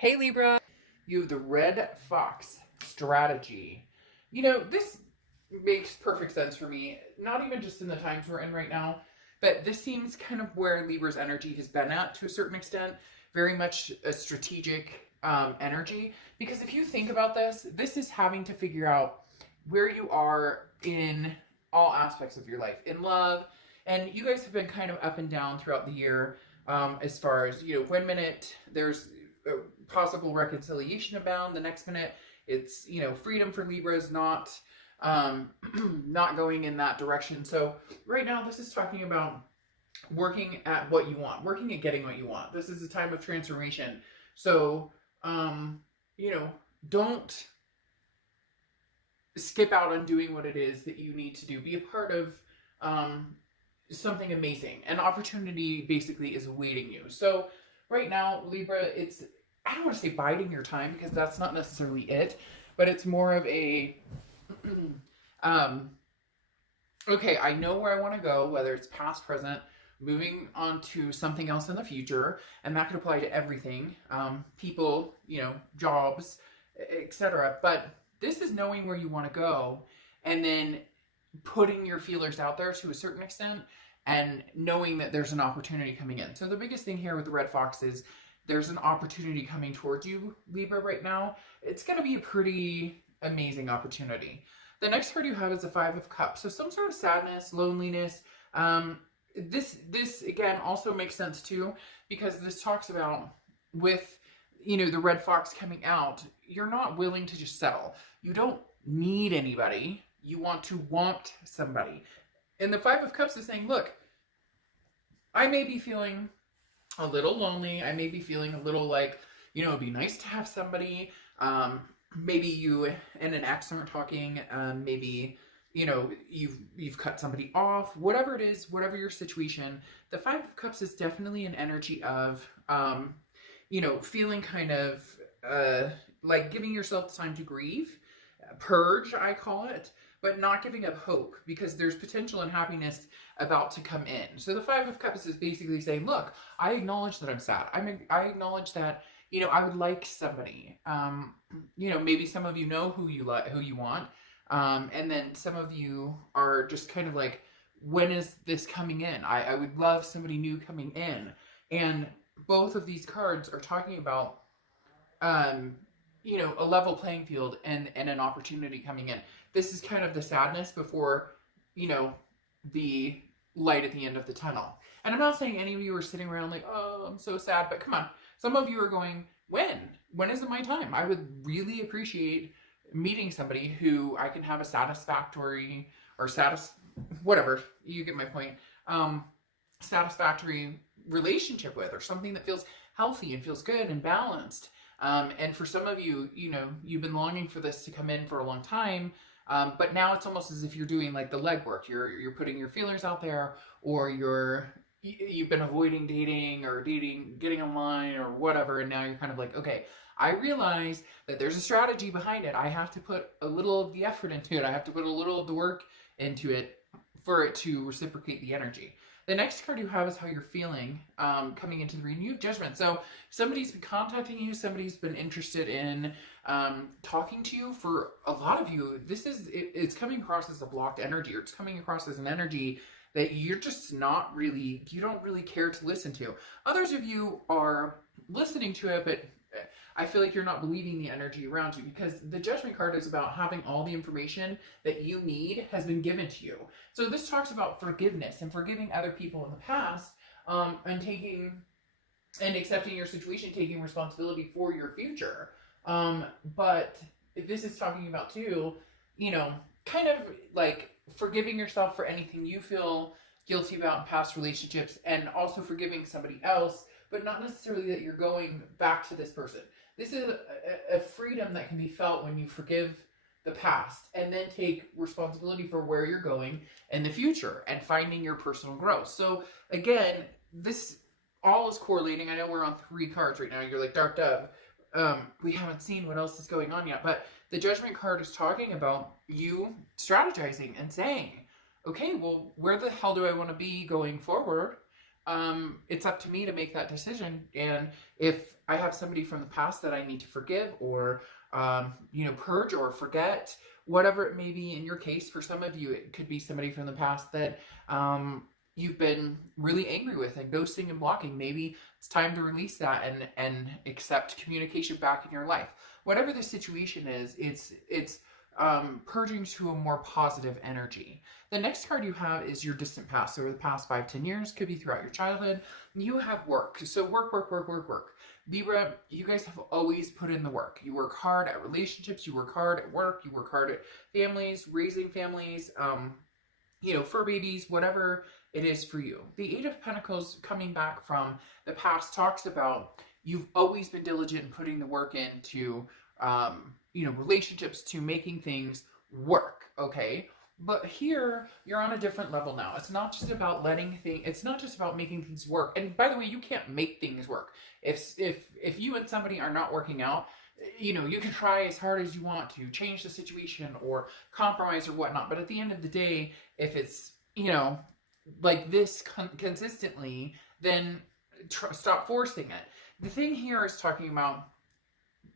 Hey Libra, you have the red fox strategy. This makes perfect sense for me, not even just in the times we're in right now, but this seems kind of where Libra's energy has been at to a certain extent, very much a strategic energy. Because if you think about this, this is having to figure out where you are in all aspects of your life, in love, and you guys have been kind of up and down throughout the year. As far as, one minute there's possible reconciliation abound, the next minute it's, freedom for Libras, not not going in that direction. So right now this is talking about working at what you want, working at getting what you want. This is a time of transformation. So you know don't skip out on doing what it is that you need to do. Be a part of something amazing. An opportunity basically is awaiting you. So right now, Libra, it's, I don't want to say biding your time, because that's not necessarily it, but it's more of a okay, I know where I want to go, whether it's past, present, moving on to something else in the future, and that could apply to everything, people, jobs, etc. But this is knowing where you want to go, and then putting your feelers out there to a certain extent, and knowing that there's an opportunity coming in. So the biggest thing here with the red fox is there's an opportunity coming towards you, Libra, right now. It's going to be a pretty amazing opportunity. The next card you have is the Five of Cups. So some sort of sadness, loneliness. This again also makes sense too, because this talks about with, the red fox coming out, you're not willing to just settle. You don't need anybody. You want somebody. And the Five of Cups is saying, look, I may be feeling a little lonely. I may be feeling a little like, it'd be nice to have somebody. Maybe you and an ex aren't talking. Maybe, you've cut somebody off. Whatever it is, whatever your situation, the Five of Cups is definitely an energy of, feeling kind of like giving yourself time to grieve, purge, I call it, but not giving up hope, because there's potential and happiness about to come in. So the Five of Cups is basically saying, look, I acknowledge that I'm sad. I acknowledge that, I would like somebody. Maybe some of you know who you want. And then some of you are just kind of like, when is this coming in? I would love somebody new coming in. And both of these cards are talking about, a level playing field and an opportunity coming in. This is kind of the sadness before, the light at the end of the tunnel. And I'm not saying any of you are sitting around like, oh, I'm so sad, but come on. Some of you are going, when is it my time? I would really appreciate meeting somebody who I can have a satisfactory or whatever, you get my point, satisfactory relationship with, or something that feels healthy and feels good and balanced. And for some of you, you've been longing for this to come in for a long time, but now it's almost as if you're doing like the legwork. You're putting your feelers out there, or you've been avoiding dating or getting online or whatever, and now you're kind of like, okay, I realize that there's a strategy behind it. I have to put a little of the effort into it. I have to put a little of the work into it for it to reciprocate the energy. The next card you have is how you're feeling coming into the reading. You have Judgment. So somebody's been contacting you. Somebody's been interested in talking to you. For a lot of you, it's coming across as a blocked energy, or it's coming across as an energy that you're just you don't really care to listen to. Others of you are listening to it, but I feel like you're not believing the energy around you, because the Judgment card is about having all the information that you need has been given to you. So this talks about forgiveness and forgiving other people in the past, and taking and accepting your situation, taking responsibility for your future. But this is talking about too, kind of like forgiving yourself for anything you feel guilty about in past relationships, and also forgiving somebody else, but not necessarily that you're going back to this person. This is a freedom that can be felt when you forgive the past and then take responsibility for where you're going in the future and finding your personal growth. So again, this all is correlating. I know we're on 3 cards right now. You're like, Dark Dove, we haven't seen what else is going on yet, but the Judgment card is talking about you strategizing and saying, okay, well, where the hell do I want to be going forward? It's up to me to make that decision. And if I have somebody from the past that I need to forgive or, you know, purge or forget, whatever it may be in your case. For some of you, it could be somebody from the past that you've been really angry with and ghosting and blocking. Maybe it's time to release that and accept communication back in your life. Whatever the situation is, it's purging to a more positive energy. The next card you have is your distant past. So over the past 5-10 years, could be throughout your childhood. You have work. So work, work, work, work, work. Libra, you guys have always put in the work. You work hard at relationships. You work hard at work. You work hard at families, raising families, you know, fur babies, whatever it is for you. The Eight of Pentacles coming back from the past talks about you've always been diligent in putting the work into, you know, relationships, to making things work, okay? But here, you're on a different level now. It's not just about it's not just about making things work. And by the way, you can't make things work. If you and somebody are not working out, you know, you can try as hard as you want to change the situation or compromise or whatnot. But at the end of the day, if it's, you know, like this consistently, then stop forcing it. The thing here is talking about,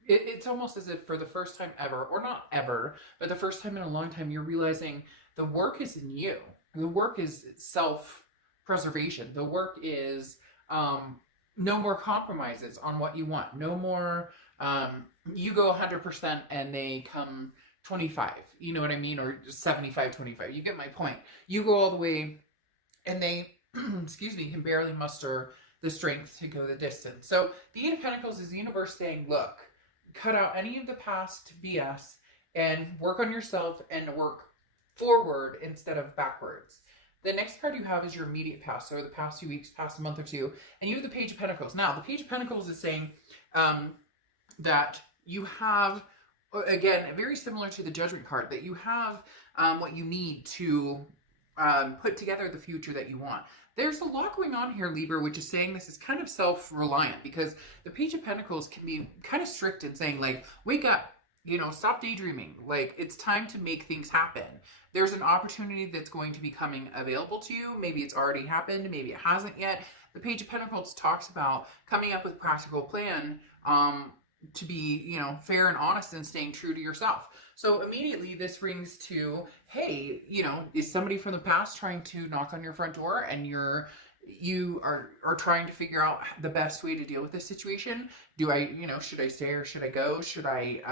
it's almost as if for the first time ever, or not ever, but the first time in a long time, you're realizing the work is in you. The work is self-preservation. The work is no more compromises on what you want. No more, you go 100% and they come 25. You know what I mean? Or 75-25. You get my point. You go all the way and they, excuse me, can barely muster the strength to go the distance. So the Eight of Pentacles is the universe saying, look, cut out any of the past BS and work on yourself and work forward instead of backwards. The next card you have is your immediate past, so the past few weeks, past a month or two, and you have the Page of Pentacles. Now, the Page of Pentacles is saying that you have, again, very similar to the Judgment card, that you have what you need to put together the future that you want. There's a lot going on here, Libra, which is saying this is kind of self-reliant, because the Page of Pentacles can be kind of strict in saying, like, wake up, you know, stop daydreaming. Like, it's time to make things happen. There's an opportunity that's going to be coming available to you. Maybe it's already happened. Maybe it hasn't yet. The Page of Pentacles talks about coming up with a practical plan to be, you know, fair and honest and staying true to yourself. So immediately this rings to, hey, you know, is somebody from the past trying to knock on your front door and you are trying to figure out the best way to deal with this situation? Do I, you know, should I stay or should I go? Should I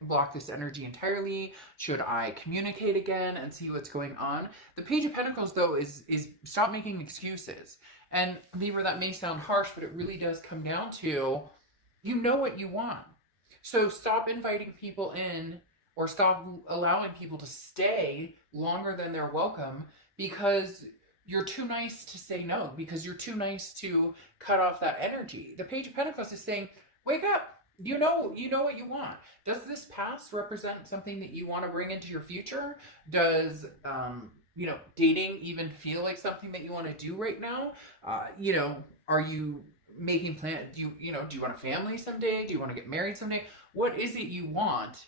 block this energy entirely? Should I communicate again and see what's going on? The Page of Pentacles, though, is stop making excuses. And Libra, that may sound harsh, but it really does come down to, you know what you want. So stop inviting people in, or stop allowing people to stay longer than they're welcome, because you're too nice to say no, because you're too nice to cut off that energy. The Page of Pentacles is saying, wake up. You know what you want. Does this past represent something that you want to bring into your future? Does, you know, dating even feel like something that you want to do right now? You know, are you making plans? Do you want a family someday? Do you want to get married someday? What is it you want?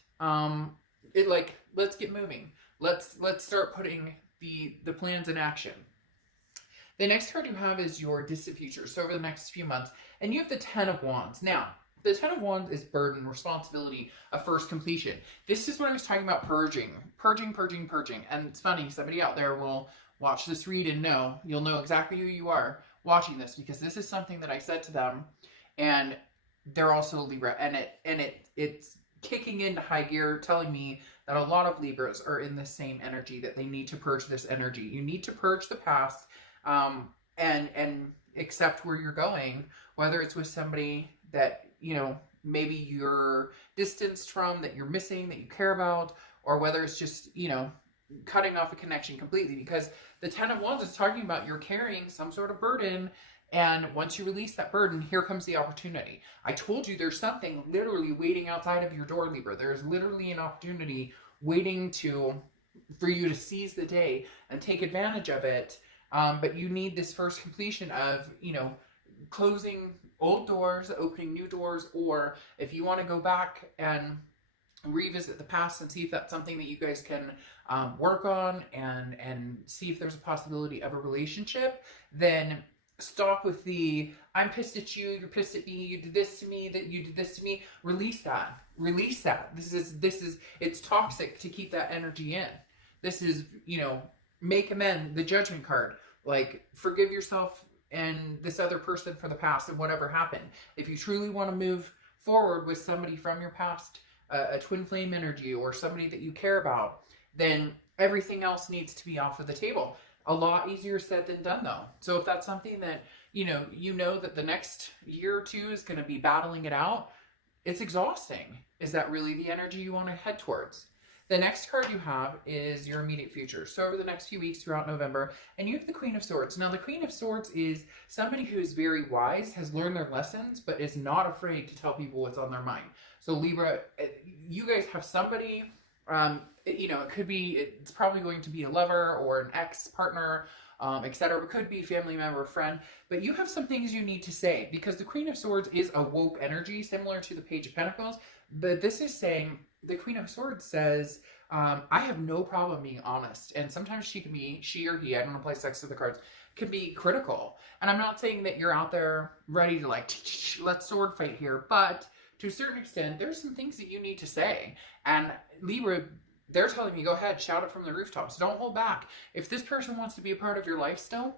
Let's get moving. Let's start putting the plans in action. The next card you have is your distant future. So over the next few months, and you have the Ten of Wands. Now, the Ten of Wands is burden, responsibility, a first completion. This is what I was talking about, purging. And it's funny, somebody out there will watch this read and you'll know exactly who you are watching this, because this is something that I said to them, and they're also Libra, and it's kicking into high gear, telling me that a lot of Libras are in the same energy, that they need to purge this energy. You need to purge the past, and accept where you're going, whether it's with somebody that, you know, maybe you're distanced from, that you're missing, that you care about, or whether it's just, you know, cutting off a connection completely, because the Ten of Wands is talking about you're carrying some sort of burden, and once you release that burden, here comes the opportunity. I told you there's something literally waiting outside of your door, Libra. There's literally an opportunity waiting for you to seize the day and take advantage of it. But you need this first completion of, you know, closing old doors, opening new doors, or if you want to go back and revisit the past and see if that's something that you guys can work on and see if there's a possibility of a relationship, then Stop with the I'm pissed at you, you're pissed at me, you did this to me, that you did this to me. Release that. Release that. This is it's toxic to keep that energy in. This is, you know, make amends, the judgment card. Like, forgive yourself and this other person for the past and whatever happened. If you truly want to move forward with somebody from your past, a twin flame energy or somebody that you care about, then everything else needs to be off of the table. A lot easier said than done, though. So if that's something that, you know that the next year or two is going to be battling it out, it's exhausting. Is that really the energy you want to head towards? The next card you have is your immediate future. So over the next few weeks throughout November, and you have the Queen of Swords. Now, the Queen of Swords is somebody who's very wise, has learned their lessons, but is not afraid to tell people what's on their mind. So Libra, you guys have somebody, you know, it's probably going to be a lover or an ex-partner, etc. It could be family member, friend, but you have some things you need to say, because the Queen of Swords is a woke energy, similar to the Page of Pentacles, but this is saying, the Queen of Swords says, I have no problem being honest, and sometimes she or he, I don't apply sex to the cards, can be critical, and I'm not saying that you're out there ready to like, let's sword fight here, but to a certain extent, there's some things that you need to say, and Libra, they're telling me, go ahead, shout it from the rooftops. Don't hold back. If this person wants to be a part of your life still,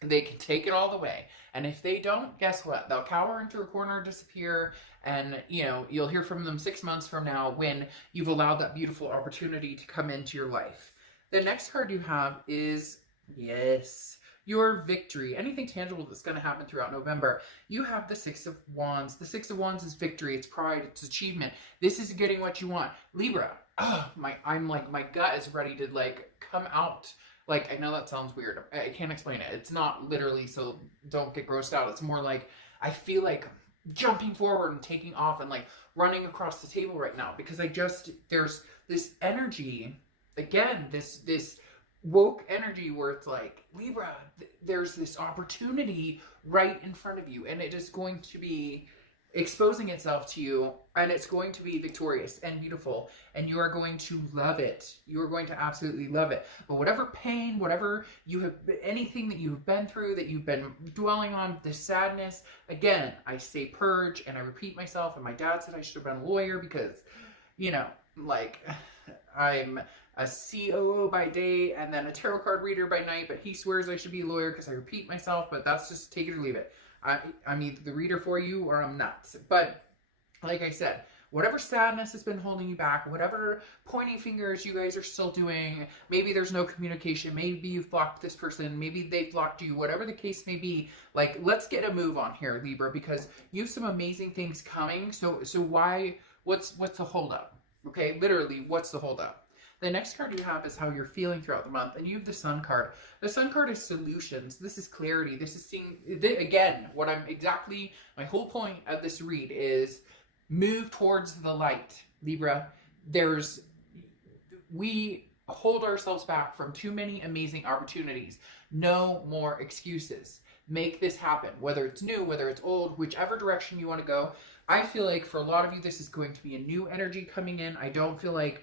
they can take it all the way. And if they don't, guess what? They'll cower into a corner, disappear, and, you know, you'll hear from them 6 months from now when you've allowed that beautiful opportunity to come into your life. The next card you have is, yes, your victory. Anything tangible that's going to happen throughout November. You have the Six of Wands. The Six of Wands is victory. It's pride. It's achievement. This is getting what you want. Libra. Oh, I'm like, my gut is ready to like come out. Like, I know that sounds weird. I can't explain it. It's not literally, so don't get grossed out. It's more like, I feel like jumping forward and taking off and like running across the table right now, because there's this energy, again, this woke energy where it's like, Libra, there's this opportunity right in front of you, and it is going to be exposing itself to you, and it's going to be victorious and beautiful, and you are going to love it. You are going to absolutely love it. But whatever pain, whatever you have, anything that you've been through, that you've been dwelling on, this sadness, again, I say purge, and I repeat myself, and my dad said I should have been a lawyer because, you know, like, I'm a COO by day and then a tarot card reader by night, but he swears I should be a lawyer because I repeat myself, but that's just take it or leave it. I'm either the reader for you or I'm not. But like I said, whatever sadness has been holding you back, whatever pointing fingers you guys are still doing, maybe there's no communication, maybe you've blocked this person, maybe they've blocked you, whatever the case may be, like, let's get a move on here, Libra, because you have some amazing things coming. So why, what's the holdup? Okay, literally, what's the holdup? The next card you have is how you're feeling throughout the month, and you have the Sun card. The Sun card is solutions. This is clarity. This is seeing, again, my whole point of this read is move towards the light, Libra. We hold ourselves back from too many amazing opportunities. No more excuses. Make this happen, whether it's new, whether it's old, whichever direction you want to go. I feel like for a lot of you, this is going to be a new energy coming in. I don't feel like,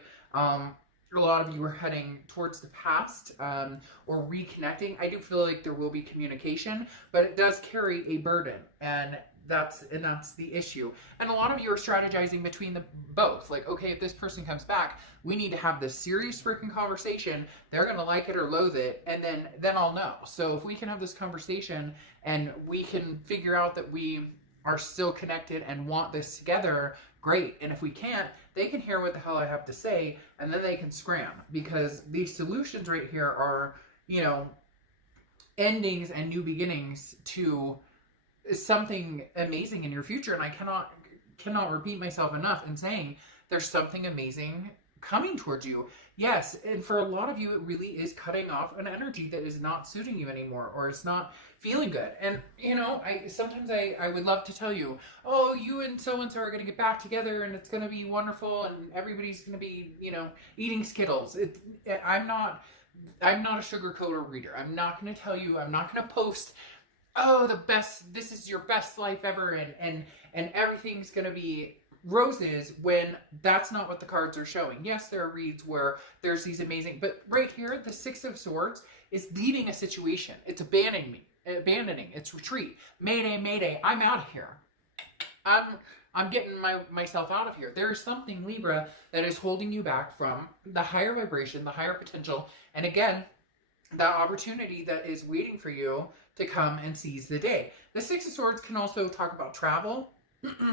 a lot of you are heading towards the past or reconnecting. I do feel like there will be communication, but it does carry a burden, and that's the issue. And a lot of you are strategizing between the both. Like, okay, if this person comes back, we need to have this serious freaking conversation. They're gonna like it or loathe it, and then I'll know. So if we can have this conversation and we can figure out that we are still connected and want this together, great. And if we can't, they can hear what the hell I have to say, and then they can scram, because these solutions right here are, you know, endings and new beginnings to something amazing in your future. And I cannot repeat myself enough in saying there's something amazing coming towards you. Yes, and for a lot of you, it really is cutting off an energy that is not suiting you anymore, or it's not feeling good. And, you know, sometimes I would love to tell you, oh, you and so-and-so are going to get back together, and it's going to be wonderful, and everybody's going to be, you know, eating Skittles. I'm not a sugarcoater reader. I'm not going to tell you, I'm not going to post, oh, this is your best life ever, and everything's going to be roses, when that's not what the cards are showing. Yes, there are reads where there's these amazing, but right here, the Six of Swords is leaving a situation. It's abandoning me. abandoning. It's retreat. Mayday, mayday. I'm out of here. I'm getting myself out of here. There is something, Libra, that is holding you back from the higher vibration, the higher potential, and again, that opportunity that is waiting for you to come and seize the day. The Six of Swords can also talk about travel.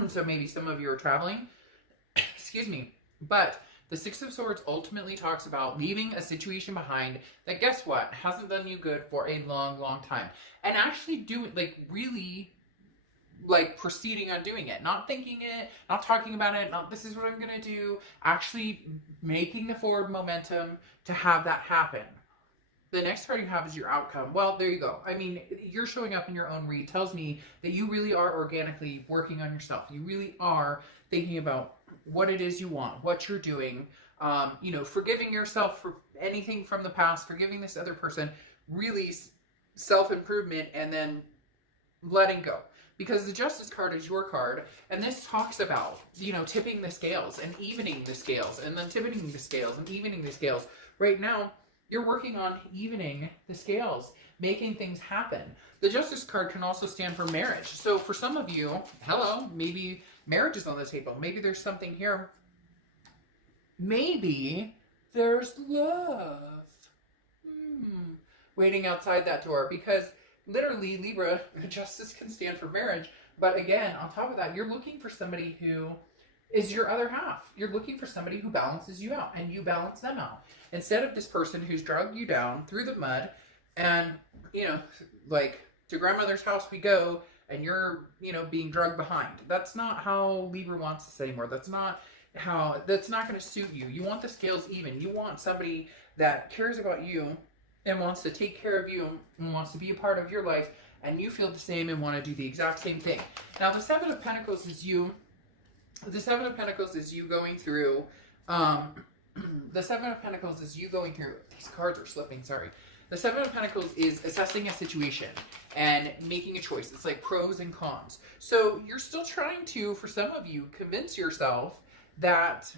So maybe some of you are traveling. Excuse me. But the Six of Swords ultimately talks about leaving a situation behind that, guess what, hasn't done you good for a long, long time. And actually doing, like, really, like, proceeding on doing it. Not thinking it, not talking about it, not this is what I'm going to do. Actually making the forward momentum to have that happen. The next card you have is your outcome. Well, there you go. I mean, you're showing up in your own read. Tells me that you really are organically working on yourself. You really are thinking about what it is you want, what you're doing, you know, forgiving yourself for anything from the past, forgiving this other person, really self-improvement, and then letting go. Because the Justice card is your card, and this talks about, you know, tipping the scales and evening the scales, and then tipping the scales and evening the scales. Right now, you're working on evening the scales, making things happen. The Justice card can also stand for marriage. So for some of you, hello, maybe marriage is on the table. Maybe there's something here. Maybe there's love waiting outside that door. Because literally, Libra, Justice can stand for marriage. But again, on top of that, you're looking for somebody who is your other half. You're looking for somebody who balances you out, and you balance them out. Instead of this person who's dragged you down through the mud, and, you know, like, to grandmother's house we go, and you're, you know, being drugged behind. That's not how Libra wants this anymore. That's not going to suit you. You want the scales even. You want somebody that cares about you and wants to take care of you and wants to be a part of your life, and you feel the same and want to do the exact same thing. Now, the Seven of Pentacles is you. The Seven of Pentacles is you going through, the Seven of Pentacles is you going through, these cards are slipping, sorry. The Seven of Pentacles is assessing a situation and making a choice. It's like pros and cons. So you're still trying to, for some of you, convince yourself that,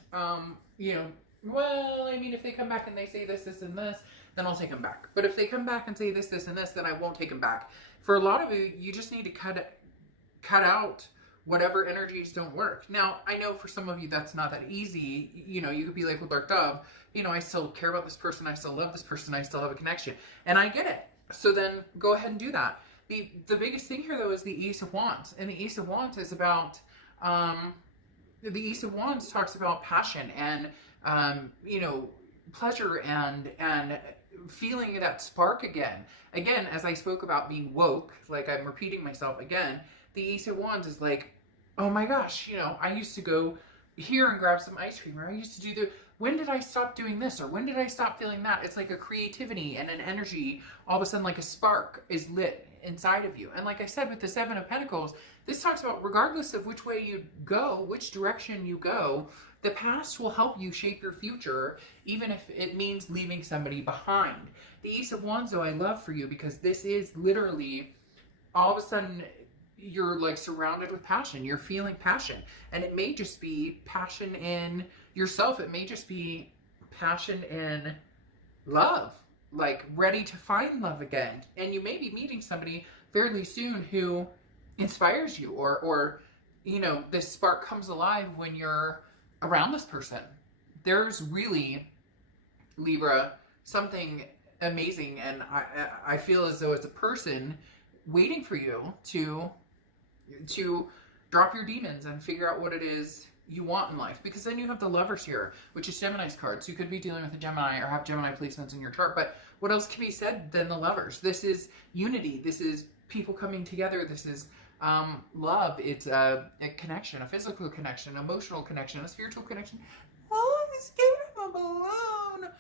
you know, well, I mean, if they come back and they say this, this, and this, then I'll take them back. But if they come back and say this, this, and this, then I won't take them back. For a lot of you, you just need to cut out whatever energies don't work. Now, I know for some of you that's not that easy. You know, you could be like with Dark Dove, you know, I still care about this person, I still love this person, I still have a connection. And I get it. So then go ahead and do that. The biggest thing here, though, is the Ace of Wands. And the Ace of Wands is about, the Ace of Wands talks about passion and, you know, pleasure and feeling that spark again. Again, as I spoke about being woke, like I'm repeating myself again, the Ace of Wands is like, oh my gosh, you know, I used to go here and grab some ice cream, or I used to do when did I stop doing this, or when did I stop feeling that? It's like a creativity and an energy, all of a sudden like a spark is lit inside of you. And like I said, with the Seven of Pentacles, this talks about regardless of which way you go, which direction you go, the past will help you shape your future, even if it means leaving somebody behind. The Ace of Wands, though, I love for you because this is literally all of a sudden you're like surrounded with passion. You're feeling passion. And it may just be passion in yourself. It may just be passion in love, like ready to find love again. And you may be meeting somebody fairly soon who inspires you, or you know, this spark comes alive when you're around this person. There's really, Libra, something amazing, and I feel as though it's a person waiting for you to drop your demons and figure out what it is you want in life. Because then you have the Lovers here, which is Gemini's card. So you could be dealing with a Gemini or have Gemini placements in your chart. But what else can be said than the Lovers? This is unity. This is people coming together. This is love. It's a connection, a physical connection, an emotional connection, a spiritual connection. Oh, it's giving a balloon.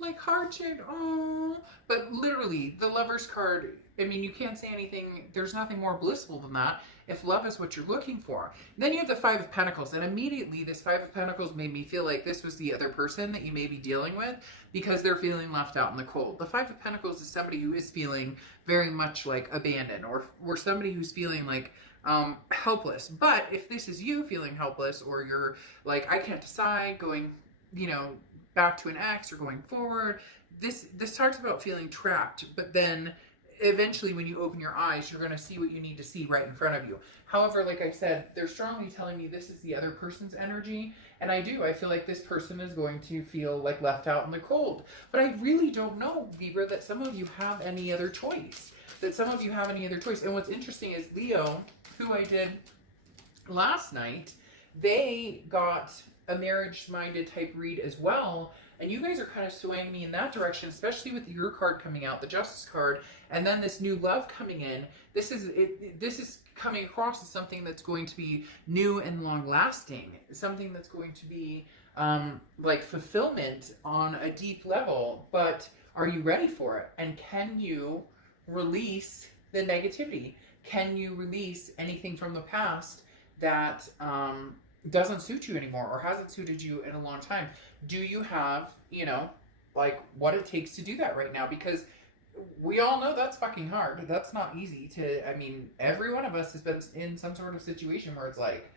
Like heart-shaped, oh. But literally, the Lover's card, I mean, you can't say anything, there's nothing more blissful than that if love is what you're looking for. Then you have the Five of Pentacles, and immediately this Five of Pentacles made me feel like this was the other person that you may be dealing with because they're feeling left out in the cold. The Five of Pentacles is somebody who is feeling very much like abandoned, or somebody who's feeling like helpless. But if this is you feeling helpless, or you're like, I can't decide, going, you know, back to an ex or going forward, this talks about feeling trapped. But then eventually when you open your eyes, you're going to see what you need to see right in front of you. However, like I said, they're strongly telling me this is the other person's energy. And I feel like this person is going to feel like left out in the cold. But I really don't know, Libra, that some of you have any other choice. And what's interesting is Leo, who I did last night, they got a marriage-minded type read as well. And you guys are kind of swaying me in that direction, especially with your card coming out, the Justice card, and then this new love coming in. This is coming across as something that's going to be new and long-lasting, something that's going to be like fulfillment on a deep level. But are you ready for it? And can you release the negativity? Can you release anything from the past that doesn't suit you anymore or hasn't suited you in a long time? Do you have, like what it takes to do that right now? Because we all know that's fucking hard. That's not easy to, every one of us has been in some sort of situation where it's like,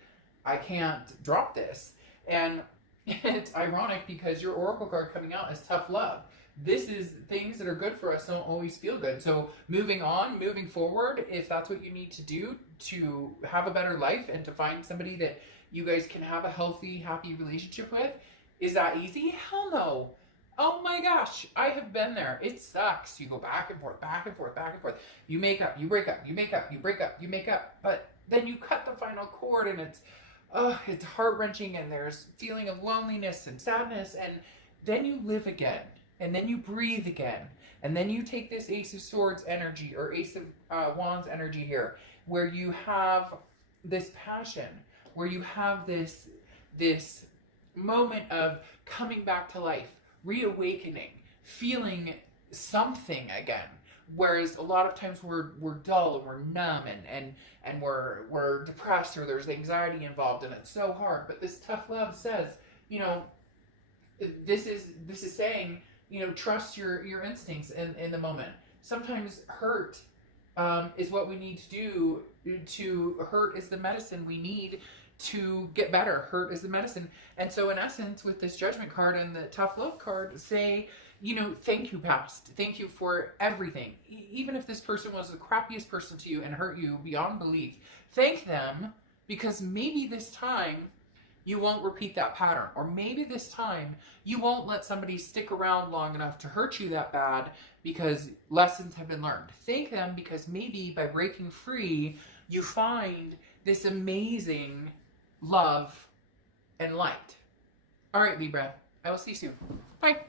I can't drop this. And it's ironic because your Oracle card coming out is tough love. This is things that are good for us don't always feel good. So moving on, moving forward, if that's what you need to do to have a better life and to find somebody that you guys can have a healthy, happy relationship with, is that easy? Hell no. Oh my gosh, I have been there. It sucks. You go back and forth, back and forth, back and forth. You make up, you break up, you make up, you break up, you make up. But then you cut the final cord and it's heart-wrenching and there's feeling of loneliness and sadness, and then you live again. And then you breathe again. And then you take this Ace of Swords energy or Ace of Wands energy here, where you have this passion, where you have this moment of coming back to life, reawakening, feeling something again. Whereas a lot of times we're dull and we're numb and we're depressed, or there's anxiety involved, and it's so hard. But this tough love says, this is saying, trust your instincts in the moment. Sometimes hurt is what we need to do. Hurt is the medicine we need to get better. Hurt is the medicine. And so in essence, with this Judgment card and the tough love card, say, thank you, past. Thank you for everything. Even if this person was the crappiest person to you and hurt you beyond belief, thank them, because maybe this time you won't repeat that pattern. Or maybe this time you won't let somebody stick around long enough to hurt you that bad, because lessons have been learned. Thank them, because maybe by breaking free, you find this amazing love and light. All right, Libra, I will see you soon. Bye.